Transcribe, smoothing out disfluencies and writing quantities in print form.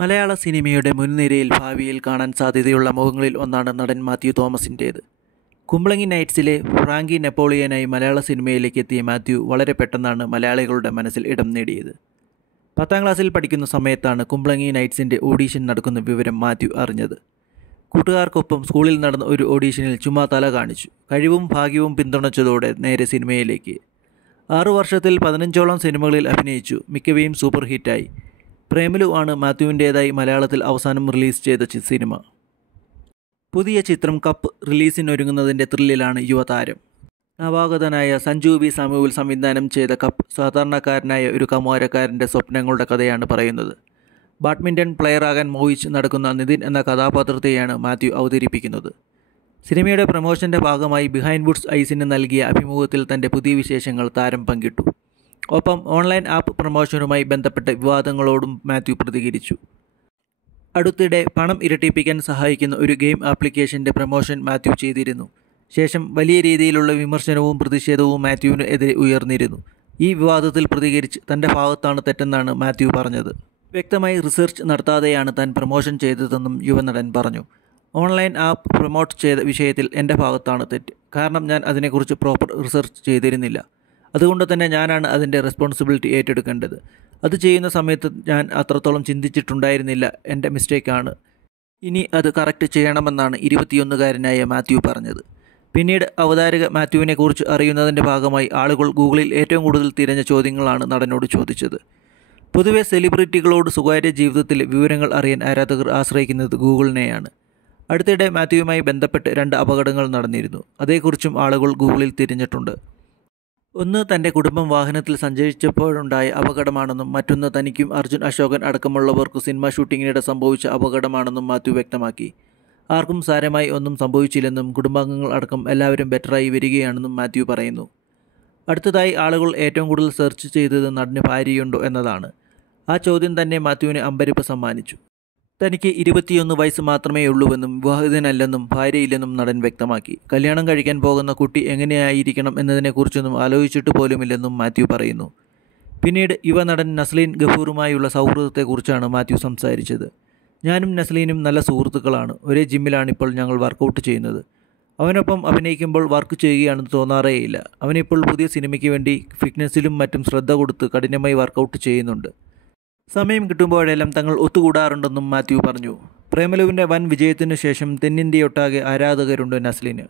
മലയാള സിനിമയുടെ മുൻനിരയിൽ ഭാവിയിൽ കാണാൻ സാധ്യതയുള്ള മുഖങ്ങളിൽ ഒന്നാണ് നടൻ മാത്യു തോമസിൻ്റേത്. കുമ്പളങ്ങി നൈറ്റ്സിലെ ഫ്രാങ്കി നെപ്പോളിയനായി മലയാള സിനിമയിലേക്ക് എത്തിയ മാത്യു വളരെ പെട്ടെന്നാണ് മലയാളികളുടെ മനസ്സിൽ ഇടം നേടിയത്. 10ാം ക്ലാസ്സിൽ പഠിക്കുന്ന സമയത്താണ് കുമ്പളങ്ങി നൈറ്റ്സിൻ്റെ ഓഡീഷൻ നടക്കുന്ന വിവരം മാത്യു അറിഞ്ഞത്. കൂട്ടുകാർക്കൊപ്പം സ്കൂളിൽ നടന്ന ഒരു ഓഡീഷനിൽ ചുമ്മാ തല കാണിച്ചു. കഴിവും ഭാഗ്യവും പിന്തുണച്ചതോടെ നേരെ സിനിമയിലേക്ക്. 6 വർഷത്തിൽ 15ഓളം സിനിമകളിൽ അഭിനയിച്ചു. മിക്കവയും സൂപ്പർ ഹിറ്റായി. പ്രേമലു ആണ് മാത്യുവിൻ്റേതായി മലയാളത്തിൽ അവസാനം റിലീസ് ചെയ്ത സിനിമ. പുതിയ ചിത്രം കപ്പ് റിലീസിനൊരുങ്ങുന്നതിൻ്റെ ത്രില്ലിലാണ് യുവതാരം. നവാഗതനായ സഞ്ജു വി സാമുവൽ സംവിധാനം ചെയ്ത കപ്പ് സാധാരണക്കാരനായ ഒരു കൗമാരക്കാരൻ്റെ സ്വപ്നങ്ങളുടെ കഥയാണ് പറയുന്നത്. ബാഡ്മിൻ്റൺ പ്ലെയറാകാൻ മോഹിച്ച് നടക്കുന്ന നിതിൻ എന്ന കഥാപാത്രത്തെയാണ് മാത്യു അവതരിപ്പിക്കുന്നത്. സിനിമയുടെ പ്രമോഷൻ്റെ ഭാഗമായി ബിഹൈൻഡ് വുഡ്സ് ഐസിന് നൽകിയ അഭിമുഖത്തിൽ തൻ്റെ പുതിയ വിശേഷങ്ങൾ താരം പങ്കിട്ടു. ഒപ്പം ഓൺലൈൻ ആപ്പ് പ്രമോഷനുമായി ബന്ധപ്പെട്ട വിവാദങ്ങളോടും മാത്യു പ്രതികരിച്ചു. അടുത്തിടെ പണം ഇരട്ടിപ്പിക്കാൻ സഹായിക്കുന്ന ഒരു ഗെയിം ആപ്ലിക്കേഷൻ്റെ പ്രമോഷൻ മാത്യു ചെയ്തിരുന്നു. ശേഷം വലിയ രീതിയിലുള്ള വിമർശനവും പ്രതിഷേധവും മാത്യുവിന് എതിരെ ഉയർന്നിരുന്നു. ഈ വിവാദത്തിൽ പ്രതികരിച്ച് തൻ്റെ ഭാഗത്താണ് തെറ്റെന്നാണ് മാത്യു പറഞ്ഞത്. വ്യക്തമായി റിസർച്ച് നടത്താതെയാണ് താൻ പ്രമോഷൻ ചെയ്തതെന്നും യുവനടൻ പറഞ്ഞു. ഓൺലൈൻ ആപ്പ് പ്രൊമോട്ട് ചെയ്ത വിഷയത്തിൽ എൻ്റെ ഭാഗത്താണ് തെറ്റ്. കാരണം ഞാൻ അതിനെക്കുറിച്ച് പ്രോപ്പർ റിസർച്ച് ചെയ്തിരുന്നില്ല. അതുകൊണ്ട് തന്നെ ഞാനാണ് അതിൻ്റെ റെസ്പോൺസിബിലിറ്റി ഏറ്റെടുക്കേണ്ടത്. അത് ചെയ്യുന്ന സമയത്ത് ഞാൻ അത്രത്തോളം ചിന്തിച്ചിട്ടുണ്ടായിരുന്നില്ല. എൻ്റെ മിസ്റ്റേക്കാണ്. ഇനി അത് കറക്റ്റ് ചെയ്യണമെന്നാണ് 21-കാരനായ മാത്യു പറഞ്ഞത്. പിന്നീട് അവതാരക മാത്യുവിനെക്കുറിച്ച് അറിയുന്നതിൻ്റെ ഭാഗമായി ആളുകൾ ഗൂഗിളിൽ ഏറ്റവും കൂടുതൽ തിരഞ്ഞ ചോദ്യങ്ങളാണ് നടനോട് ചോദിച്ചത്. പൊതുവെ സെലിബ്രിറ്റികളോട് സ്വകാര്യ ജീവിതത്തിലെ വിവരങ്ങൾ അറിയാൻ ആരാധകർ ആശ്രയിക്കുന്നത് ഗൂഗിളിനെയാണ്. അടുത്തിടെ മാത്യുവുമായി ബന്ധപ്പെട്ട് 2 അപകടങ്ങൾ നടന്നിരുന്നു. അതേക്കുറിച്ചും ആളുകൾ ഗൂഗിളിൽ തിരഞ്ഞിട്ടുണ്ട്. ഒന്ന് തൻ്റെ കുടുംബം വാഹനത്തിൽ സഞ്ചരിച്ചപ്പോഴുണ്ടായ അപകടമാണെന്നും മറ്റൊന്ന് തനിക്കും അർജുൻ അശോകൻ അടക്കമുള്ളവർക്ക് സിനിമ ഷൂട്ടിങ്ങിനിടെ സംഭവിച്ച അപകടമാണെന്നും മാത്യു വ്യക്തമാക്കി. ആർക്കും സാരമായി ഒന്നും സംഭവിച്ചില്ലെന്നും കുടുംബാംഗങ്ങൾ അടക്കം എല്ലാവരും ബെറ്ററായി വരികയാണെന്നും മാത്യു പറയുന്നു. അടുത്തതായി ആളുകൾ ഏറ്റവും കൂടുതൽ സെർച്ച് ചെയ്തത് നടന് ഭാര്യയുണ്ടോ എന്നതാണ്. ആ ചോദ്യം തന്നെ മാത്യുവിന് അമ്പരിപ്പ് സമ്മാനിച്ചു. തനിക്ക് 21 വയസ്സ് മാത്രമേ ഉള്ളൂവെന്നും വിവാഹിതനല്ലെന്നും ഭാര്യയില്ലെന്നും നടൻ വ്യക്തമാക്കി. കല്യാണം കഴിക്കാൻ പോകുന്ന കുട്ടി എങ്ങനെയായിരിക്കണം എന്നതിനെക്കുറിച്ചൊന്നും ആലോചിച്ചിട്ട് പോലുമില്ലെന്നും മാത്യു പറയുന്നു. പിന്നീട് യുവനടൻ നസ്ലീൻ ഗഫൂറുമായുള്ള സൗഹൃദത്തെക്കുറിച്ചാണ് മാത്യു സംസാരിച്ചത്. ഞാനും നസ്ലീനും നല്ല സുഹൃത്തുക്കളാണ്. ഒരേ ജിമ്മിലാണിപ്പോൾ ഞങ്ങൾ വർക്കൗട്ട് ചെയ്യുന്നത്. അവനൊപ്പം അഭിനയിക്കുമ്പോൾ വർക്ക് ചെയ്യുകയാണെന്ന് തോന്നാറേയില്ല. അവനിപ്പോൾ പുതിയ സിനിമയ്ക്ക് വേണ്ടി ഫിറ്റ്നസ്സിലും മറ്റും ശ്രദ്ധ കൊടുത്ത് കഠിനമായി വർക്കൗട്ട് ചെയ്യുന്നുണ്ട്. സമയം കിട്ടുമ്പോഴെല്ലാം തങ്ങൾ ഒത്തുകൂടാറുണ്ടെന്നും മാത്യു പറഞ്ഞു. പ്രേമലുവിൻ്റെ വൻ വിജയത്തിനു ശേഷം തെന്നിന്ത്യയൊട്ടാകെ ആരാധകരുണ്ട് നസ്ലിന്.